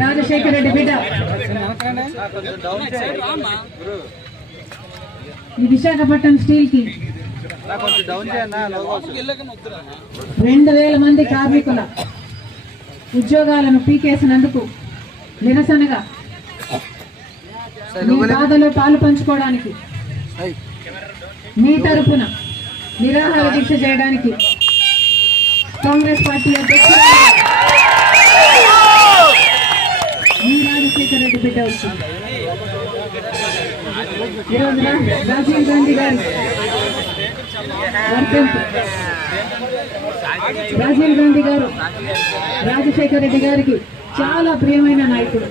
రాజశేఖర రెడ్డి బిడ్డ. ఈ విశాఖపట్నం స్టీల్కి రెండు వేల మంది కార్మికుల ఉద్యోగాలను పీకేసినందుకు నిరసనగా మీ బాధలో పాలు పంచుకోవడానికి మీ తరఫున నిరాహార దీక్ష చేయడానికి కాంగ్రెస్ పార్టీ అధ్యక్షుడు మీ రాజశేఖర రెడ్డి బిడ్డ వచ్చింది ఈ రోజున రాజీవ్ గాంధీ గారి రాజీవ్ గాంధీ గారు రాజశేఖర రెడ్డి గారికి చాలా ప్రియమైన నాయకుడు.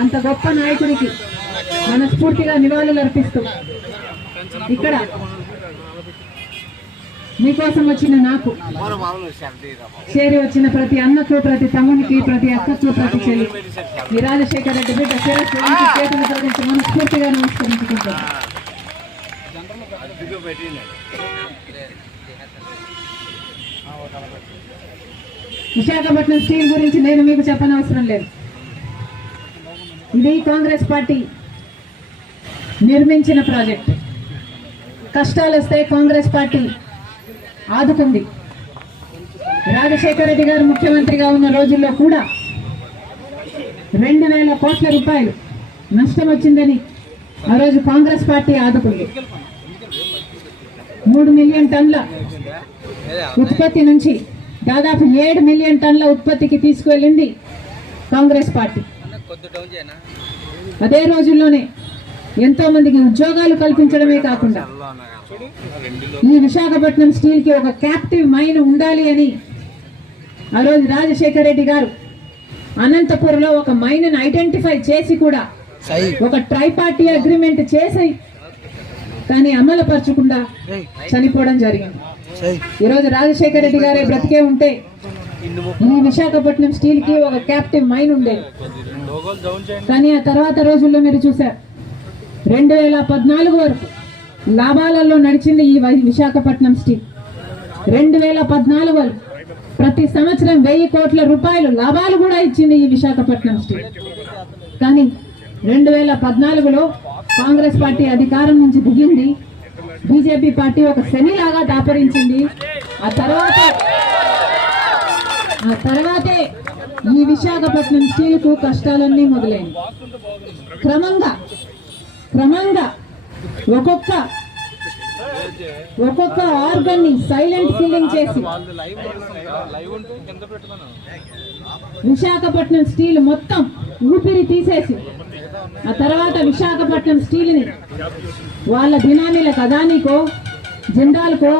అంత గొప్ప నాయకుడికి మనస్ఫూర్తిగా నివాళులు అర్పిస్తూ ఇక్కడ మీకోసం వచ్చిన నాకు చేరి వచ్చిన ప్రతి అన్నకు ప్రతి తమ్మునికి ప్రతి అక్కకు ప్రతి చెల్లి ఈ రాజశేఖర రెడ్డి బిడ్డ శిరస్సు చేతులు జోడించి మనస్ఫూర్తిగా నమస్కరించుకుంటాను విశాఖపట్నం స్టీల్ గురించి నేను మీకు చెప్పనవసరం లేదు. ఇది కాంగ్రెస్ పార్టీ నిర్మించిన ప్రాజెక్ట్. కష్టాలు వస్తే కాంగ్రెస్ పార్టీ ఆదుకుంది రాజశేఖర రెడ్డి గారు ముఖ్యమంత్రిగా ఉన్న రోజుల్లో కూడా రెండు వేల కోట్ల రూపాయలు నష్టం వచ్చిందని ఆ రోజు కాంగ్రెస్ పార్టీ ఆదుకుంది. మూడు మిలియన్ టన్ల ఉత్పత్తి నుంచి దాదాపు ఏడు మిలియన్ టన్ల ఉత్పత్తికి తీసుకువెళ్ళింది కాంగ్రెస్ పార్టీ. అదే రోజుల్లోనే ఎంతో మందికి ఉద్యోగాలు కల్పించడమే కాకుండా ఈ విశాఖపట్నం స్టీల్కి ఒక క్యాప్టివ్ మైన్ ఉండాలి అని ఆ రోజు రాజశేఖర రెడ్డి గారు అనంతపురంలో ఒక మైన్ ఐడెంటిఫై చేసి కూడా ఒక ట్రైపార్టీ అగ్రిమెంట్ చేసి కానీ అమలుపరచకుండా చనిపోవడం జరిగింది. ఈరోజు రాజశేఖర రెడ్డి గారే బ్రతికే ఉంటే ఈ విశాఖపట్నం స్టీల్కి ఒక క్యాప్టివ్ మైన్ ఉండేది కానీ ఆ తర్వాత రోజుల్లో మీరు చూశారు రెండు వేల పద్నాలుగు వరకు లాభాలలో నడిచింది ఈ వై- విశాఖపట్నం స్టీల్. రెండు వేల పద్నాలుగు వరకు ప్రతి సంవత్సరం వెయ్యి కోట్ల రూపాయలు లాభాలు కూడా ఇచ్చింది ఈ విశాఖపట్నం స్టీల్. కానీ రెండు వేల పద్నాలుగులో కాంగ్రెస్ పార్టీ అధికారం నుంచి దిగింది. బీజేపీ పార్టీ ఒక శనిలాగా దాపరించింది. ఆ తర్వాత ఆ తర్వాతే ఈ విశాఖపట్నం స్టీల్కు కష్టాలన్నీ మొదలైంది క్రమంగా క్రమంగా ఒక్కొక్క ఒక్కొక్క ఆర్గన్ని సైలెంట్ కిల్లింగ్ చేసి విశాఖపట్నం స్టీల్ మొత్తం ఊపిరి తీసేసి ఆ తర్వాత విశాఖపట్నం స్టీల్ని వాళ్ళ దినానీలకు అదానికో జెండాలకో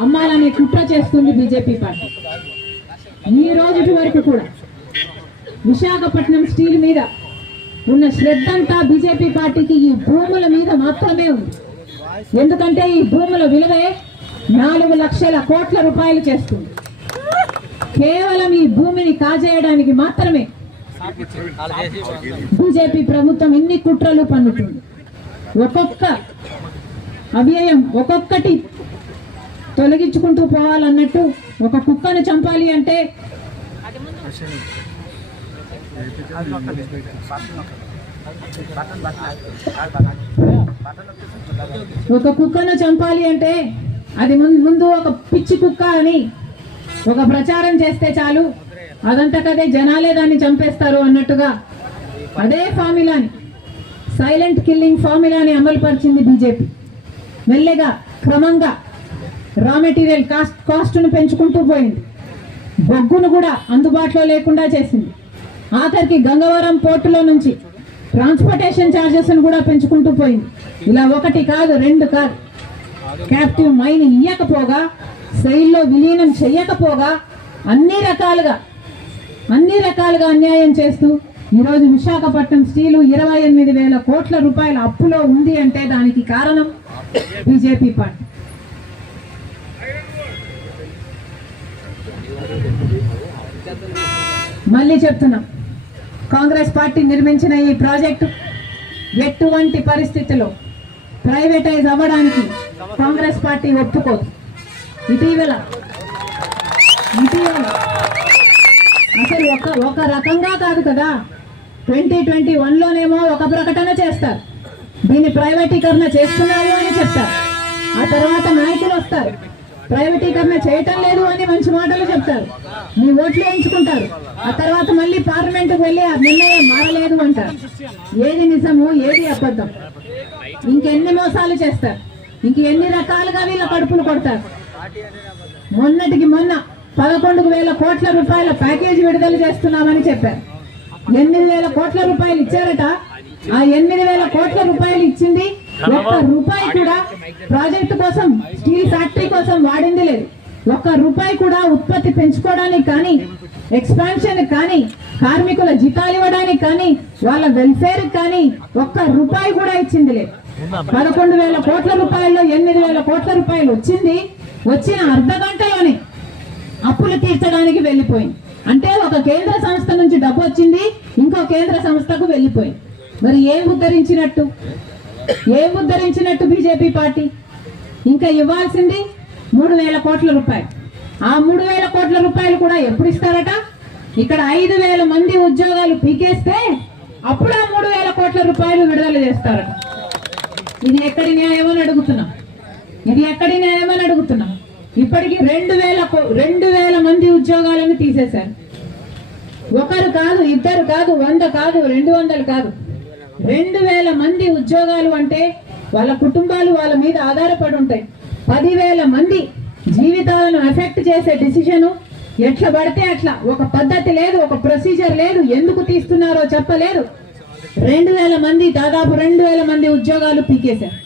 అమ్మాలనే కుట్ర చేస్తుంది బీజేపీ పార్టీ. ఈ రోజు వరకు కూడా విశాఖపట్నం స్టీల్ మీద ఉన్న శ్రద్ధంతా బీజేపీ పార్టీకి ఈ భూముల మీద మాత్రమే ఉంది. ఎందుకంటే ఈ భూముల విలువే నాలుగు లక్షల కోట్ల రూపాయలు చేస్తుంది. కేవలం ఈ భూమిని కాజేయడానికి మాత్రమే బీజేపీ ప్రభుత్వం ఇన్ని కుట్రలు పన్నుతుంది. ఒక్కొక్క అవ్యయం ఒక్కొక్కటి తొలగించుకుంటూ పోవాలన్నట్టు ఒక కుక్కను చంపాలి అంటే ఒక కుక్కను చంపాలి అంటే అది ముందు ఒక పిచ్చి కుక్క అని ఒక ప్రచారం చేస్తే చాలు. అదంతకదే జనాలే దాన్ని చంపేస్తారు అన్నట్టుగా. అదే ఫార్ములాని సైలెంట్ కిల్లింగ్ ఫార్ములాని అమలుపరిచింది బీజేపీ. మెల్లగా క్రమంగా రా మెటీరియల్ కాస్ట్ కాస్ట్ను పెంచుకుంటూ పోయింది. బొగ్గును కూడా అందుబాటులో లేకుండా చేసింది. ఆఖరికి గంగవరం పోర్టులో నుంచి ట్రాన్స్పోర్టేషన్ ఛార్జెస్ కూడా పెంచుకుంటూ పోయింది. ఇలా ఒకటి కాదు రెండు కాదు. క్యాప్టివ్ మైన్ ఇయ్యకపోగా శైల్లో విలీనం చెయ్యకపోగా అన్ని రకాలుగా అన్ని రకాలుగా అన్యాయం చేస్తూ ఈరోజు విశాఖపట్నం స్టీలు ఇరవై ఎనిమిది వేల కోట్ల రూపాయల అప్పులో ఉంది అంటే దానికి కారణం బీజేపీ పార్టీ. మళ్ళీ చెప్తున్నాం. కాంగ్రెస్ పార్టీ నిర్మించిన ఈ ప్రాజెక్టు ఎటువంటి పరిస్థితిలో ప్రైవేటైజ్ అవ్వడానికి కాంగ్రెస్ పార్టీ ఒప్పుకోదు. ఇటీవల ఇటీవల అసలు ఒక ఒక రకంగా కాదు కదా. ట్వంటీ ట్వంటీ వన్లోనేమో ఒక ప్రకటన చేస్తారు. దీన్ని ప్రైవేటీకరణ చేస్తున్నారు అని చెప్తారు. ఆ తర్వాత నాయకులు వస్తారు. ప్రైవేటీకరణ చేయటం లేదు అని మంచి మాటలు చెప్తారు. మీ ఓట్లు వేయించుకుంటారు ఆ తర్వాత మళ్ళీ పార్లమెంట్కి వెళ్ళి ఆ నిర్ణయం మారలేదు అంటారు. ఏది నిజము ఏది అబద్ధం? ఇంకెన్ని మోసాలు చేస్తారు? ఇంక ఎన్ని రకాలుగా వీళ్ళ కడుపులు కొడతారు? మొన్నటికి మొన్న పదకొండు వేల కోట్ల రూపాయల ప్యాకేజీ విడుదల చేస్తున్నామని చెప్పారు. ఎనిమిది వేల కోట్ల రూపాయలు ఇచ్చారట. ఆ ఎనిమిది వేల కోట్ల రూపాయలు ఇచ్చింది ఒక్క రూపాయి కూడా ప్రాజెక్టు కోసం స్టీల్ ఫ్యాక్టరీ కోసం వాడింది లేదు. ఒక్క రూపాయి కూడా ఉత్పత్తి పెంచుకోవడానికి కానీ ఎక్స్పాన్షన్ కానీ కార్మికుల జీతాలు ఇవ్వడానికి కానీ వాళ్ళ వెల్ఫేర్ కానీ ఒక్క రూపాయి కూడా ఇచ్చింది లేదు. పదకొండు వేల కోట్ల రూపాయల్లో ఎనిమిది వేల కోట్ల రూపాయలు వచ్చింది. వచ్చిన అర్ధ గంటలోనే అప్పులు తీర్చడానికి వెళ్ళిపోయింది. అంటే ఒక కేంద్ర సంస్థ నుంచి డబ్బు వచ్చింది ఇంకో కేంద్ర సంస్థకు వెళ్ళిపోయింది. మరి ఏం ఉద్ధరించినట్టు? ఏం ఉద్ధరించినట్టు బీజేపీ పార్టీ? ఇంకా ఇవ్వాల్సింది మూడు వేల కోట్ల రూపాయలు. ఆ మూడు వేల కోట్ల రూపాయలు కూడా ఎప్పుడు ఇస్తారట? ఇక్కడ ఐదు వేల మంది ఉద్యోగాలు పీకేస్తే అప్పుడు ఆ మూడు వేల కోట్ల రూపాయలు విడుదల చేస్తారట. ఇది ఎక్కడి న్యాయం అడుగుతున్నాం. ఇది ఎక్కడి న్యాయం అని అడుగుతున్నాం. ఇప్పటికి రెండు వేల కో- రెండు వేల మంది ఉద్యోగాలను తీసేశారు. ఒకరు కాదు ఇద్దరు కాదు వంద కాదు రెండు వందలు కాదు. రెండు వేల మంది ఉద్యోగాలు అంటే వాళ్ళ కుటుంబాలు వాళ్ళ మీద ఆధారపడి ఉంటాయి. పదివేల మంది జీవితాలను ఎఫెక్ట్ చేసే డిసిషను ఎట్లా పడితే అట్లా. ఒక పద్ధతి లేదు ఒక ప్రొసీజర్ లేదు ఎందుకు తీస్తున్నారో చెప్పలేదు రెండు వేల మంది దాదాపు రెండు వేల మంది ఉద్యోగాలు పీకేశారు.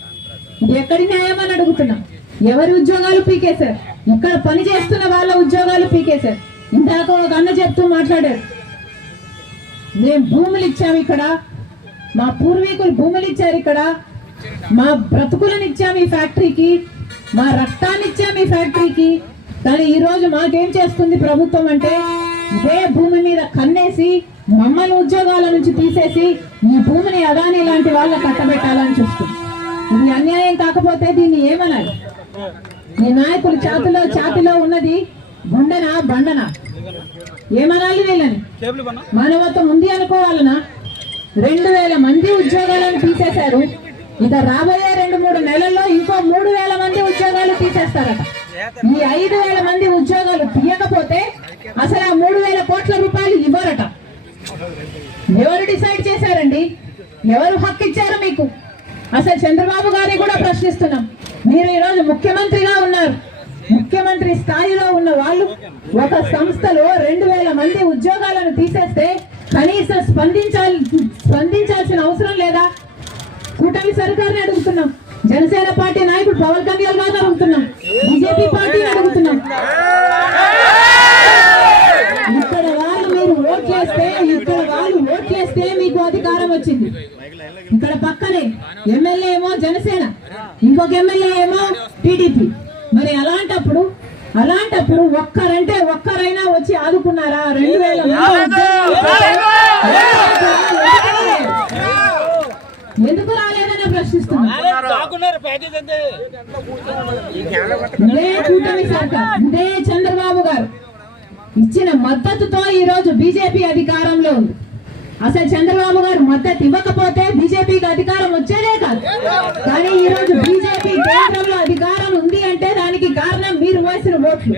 ఇది ఎక్కడి న్యాయం అని అడుగుతున్నాం. ఎవరి ఉద్యోగాలు పీకేశారు? ఇక్కడ పని చేస్తున్న వాళ్ళ ఉద్యోగాలు పీకేశారు. ఇందాక ఒక అన్న చెప్తూ మాట్లాడారు. మేము భూములు ఇచ్చాము ఇక్కడ మా పూర్వీకులు భూములు ఇచ్చారు ఇక్కడ. మా బ్రతుకులను ఇచ్చాము ఈ ఫ్యాక్టరీకి. మా రక్తాన్ని ఇచ్చాము ఈ ఫ్యాక్టరీకి. కానీ ఈ రోజు మాకేం చేస్తుంది ప్రభుత్వం అంటే ఇదే భూమి మీద కన్నేసి మమ్మల్ని ఉద్యోగాల నుంచి తీసేసి ఈ భూమిని అదాని లాంటి వాళ్ళ కట్టబెట్టాలని చూస్తుంది. ఇది అన్యాయం కాకపోతే దీన్ని ఏమనాలి? ఈ నాయకులు ఛాతిలో ఛాతిలో ఉన్నది గుండెనా బండనా? ఏమనాలి వీళ్ళని? మానవత్వం ఉంది అనుకోవాలనా? రెండు వేల మంది ఉద్యోగాలను తీసేశారు. ఇక రాబోయే రెండు మూడు నెలల్లో ఇంకో మూడు వేల మంది ఉద్యోగాలు తీసేస్తారట. ఈ ఐదు వేల మంది ఉద్యోగాలు తీయకపోతే అసలు ఆ మూడు వేల కోట్ల రూపాయలు ఇవ్వరట. ఎవరు డిసైడ్ చేశారండి? ఎవరు హక్కు ఇచ్చారు మీకు? అసలు చంద్రబాబు గారిని కూడా ప్రశ్నిస్తున్నాం. మీరు ఈరోజు ముఖ్యమంత్రిగా ఉన్నారు. ముఖ్యమంత్రి స్థాయిలో ఉన్న వాళ్ళు ఒక సంస్థలో రెండు వేల మంది ఉద్యోగాలను తీసేస్తే కనీసం స్పందించాలి స్పందించాల్సిన అవసరం లేదా? కూటమి సర్కార్ని అడుగుతున్నాం. జనసేన పార్టీ నాయకుడు పవన్ కళ్యాణ్ గారిని అడుగుతున్నాం. బీజేపీ పార్టీని అడుగుతున్నాం. ఇక్కడ వాళ్ళు మీరు ఓట్ చేస్తే ఇక్కడ వాళ్ళు ఓట్ చేస్తే మీకు అధికారం వచ్చింది. ఇక్కడ పక్కనే ఎమ్మెల్యే ఏమో జనసేన ఇంకొక ఎమ్మెల్యే ఏమో టీడీపీ. మరి అలాంటప్పుడు అలాంటప్పుడు ఒక్కరంటే ఒక్కరైనా వచ్చి ఆదుకున్నారా? రెండు వేల ఎందుకు రాలేదని ప్రశ్నిస్తున్నా. కాకున్నారు ప్యాకేజ్ అంతే. ఇదే కూటమి సర్కార్ ఇదే చంద్రబాబు గారు. ఇచ్చిన మద్దతుతో ఈ రోజు బీజేపీ అధికారంలో ఉంది. అసలు చంద్రబాబు గారు మద్దతు ఇవ్వకపోతే బీజేపీకి అధికారం వచ్చేదే ఓట్లు.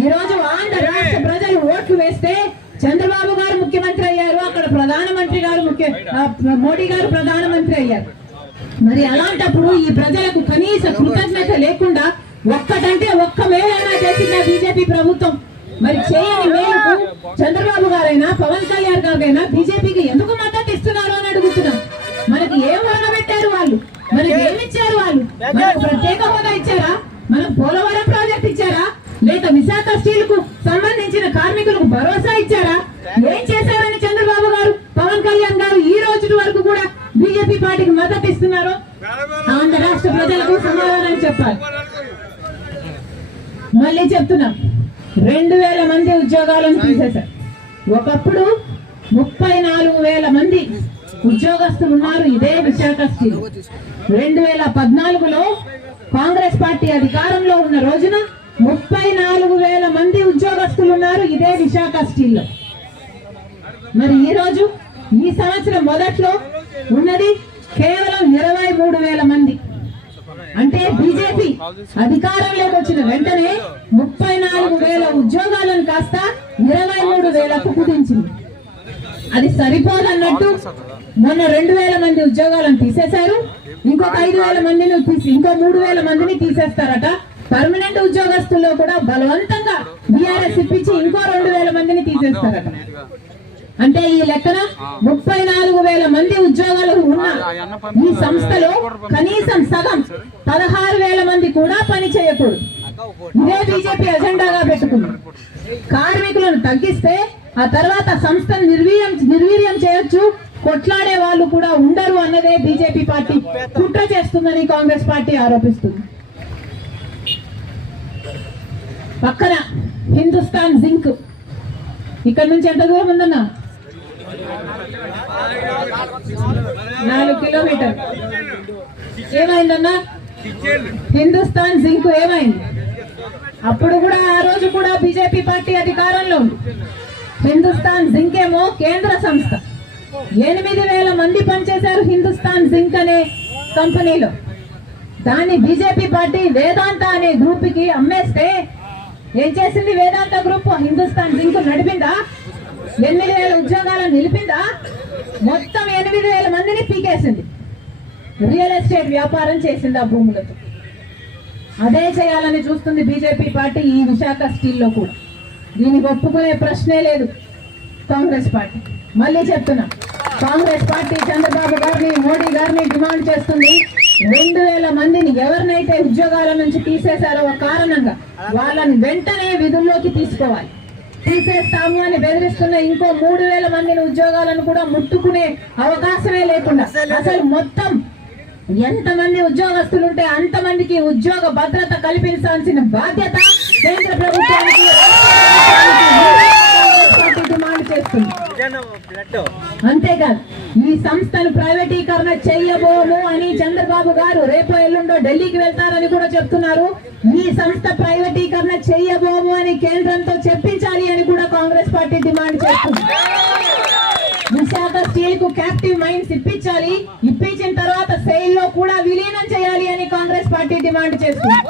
ఈ రోజు ఆంధ్ర రాష్ట్ర ప్రజలు ఓట్లు వేస్తే చంద్రబాబు గారు ముఖ్యమంత్రి అయ్యారు అక్కడ ప్రధానమంత్రి గారు ముఖ్య మోడీ గారు ప్రధానమంత్రి అయ్యారు. మరి అలాంటప్పుడు ఈ ప్రజలకు కనీస కృతజ్ఞత లేకుండా ఒక్కటంటే ఒక్క మేలైనా చేసిందా బీజేపీ ప్రభుత్వం? మరి చేయని మేలుకు చంద్రబాబు గారైనా పవన్ కళ్యాణ్ గారైనా బీజేపీకి చెప్పాలి. మళ్ళీ చెప్తున్నాం. రెండు వేల మంది ఉద్యోగాలను తీసేశారు. ఒకప్పుడు ముప్పై నాలుగు వేల మంది ఉద్యోగస్తులు ఉన్నారు ఇదే విశాఖ స్టీల్. రెండు వేల పద్నాలుగులో కాంగ్రెస్ పార్టీ అధికారంలో ఉన్న రోజున ముప్పై నాలుగు వేల మంది ఉద్యోగస్తులు ఉన్నారు ఇదే విశాఖ స్టీల్లో. మరి ఈ రోజు ఈ సంవత్సరం మొదట్లో ఉన్నది కేవలం ఇరవై మూడు వేల మంది. బీజేపీ అధికారంలోకి వచ్చిన వెంటనే ముప్పై నాలుగు వేల ఉద్యోగాలను కాస్త ఇరవై మూడు వేలకు కుదించింది. అది సరిపోదన్నట్టు మొన్న రెండు వేల మంది ఉద్యోగాలను తీసేశారు. ఇంకొక ఐదు వేల మందిని తీసి ఇంకో మూడు వేల మందిని తీసేస్తారట. పర్మనెంట్ ఉద్యోగస్తుల్లో కూడా బలవంతంగా బీఆర్ఎస్ ఇప్పించి ఇంకో రెండు వేల మందిని తీసేస్తారట. అంటే ఈ లెక్కన ముప్పై నాలుగు వేల మంది ఉద్యోగాలు ఉన్న ఈ సంస్థలో కనీసం సగం పదహారు వేల మంది కూడా పని చేయకూడదు. ఇదే బీజేపీ ఎజెండాగా పెట్టుకుంది. కార్మికులను తగ్గిస్తే ఆ తర్వాత సంస్థను నిర్వీర్యం నిర్వీర్యం చేయొచ్చు. కొట్లాడే వాళ్ళు కూడా ఉండరు అన్నదే బీజేపీ పార్టీ కుట్ర చేస్తుందని కాంగ్రెస్ పార్టీ ఆరోపిస్తుంది. పక్కన హిందుస్థాన్ జింక్. ఇక్కడ నుంచి ఎంత దూరం ఉందన్నా? నాలుగు కిలోమీటర్. ఏమైందన్నా? హిందుస్థాన్ జింక్ ఏమైంది? అప్పుడు కూడా ఆ రోజు కూడా బీజేపీ పార్టీ అధికారంలో ఉంది. హిందుస్థాన్ జింక్ ఏమో కేంద్ర సంస్థ. ఎనిమిది వేల మంది పనిచేశారు హిందుస్థాన్ జింక్ అనే కంపెనీలో. దాన్ని బీజేపీ పార్టీ వేదాంత అనే గ్రూప్కి అమ్మేస్తే ఏం చేసింది వేదాంత గ్రూప్? హిందుస్థాన్ జింక్ నడిపిందా? ఎనిమిది వేల ఉద్యోగాలను నిలిపిందా? మొత్తం ఎనిమిది వేల మందిని పీకేసింది. రియల్ ఎస్టేట్ వ్యాపారం చేసింది ఆ భూములతో? అదే చేయాలని చూస్తుంది బీజేపీ పార్టీ ఈ విశాఖ స్టీల్లో కూడా. దీనికి ఒప్పుకునే ప్రశ్నే లేదు కాంగ్రెస్ పార్టీ. మళ్ళీ చెప్తున్నా కాంగ్రెస్ పార్టీ చంద్రబాబు గారిని మోడీ గారిని డిమాండ్ చేస్తుంది రెండు వేల మందిని ఎవరినైతే ఉద్యోగాల నుంచి తీసేశారో కారణంగా వాళ్ళని వెంటనే విధుల్లోకి తీసుకోవాలి. తీసేస్తాము అని బెదిరిస్తున్న ఇంకో మూడు వేల మందిని ఉద్యోగాలను కూడా ముట్టుకునే అవకాశమే లేకుండా అసలు మొత్తం ఎంతమంది ఉద్యోగస్తులు ఉంటే అంతమందికి ఉద్యోగ భద్రత కల్పించాల్సిన బాధ్యత కేంద్ర ప్రభుత్వానికి డిమాండ్ చేస్తుంది. అంతేకాదు ఈ సంస్థను ప్రైవేటీకరణ చెయ్యబోము అని చంద్రబాబు గారు రేపు ఎల్లుండో ఢిల్లీకి వెళ్తారని కూడా చెప్తున్నారు. ఈ సంస్థ ప్రైవేటీకరణ చెయ్యబోము అని కేంద్రంతో చెప్పించాలి అని కూడా కాంగ్రెస్ పార్టీ డిమాండ్ చేస్తుంది. విశాఖ స్టీల్కు క్యాప్టివ్ మైన్స్ ఇప్పించాలి. ఇప్పించిన తర్వాత సెయిల్లో కూడా విలీనం చేయాలి అని కాంగ్రెస్ పార్టీ డిమాండ్ చేస్తుంది.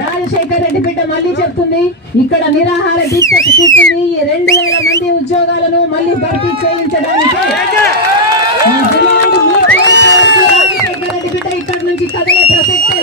రాజశేఖర్ రెడ్డి బిడ్డ మళ్ళీ చెప్తుంది ఇక్కడ నిరాహార దీక్షకు కూర్చుంది ఈ రెండు వేల మంది ఉద్యోగాలను మళ్ళీ భర్తీ చేయించడానికి. ಕ್ಯಾಪಿಟಲ್ ಇಕಾನಮಿಕ್ ಅದರೇ ಪ್ರಸಕ್ತಿ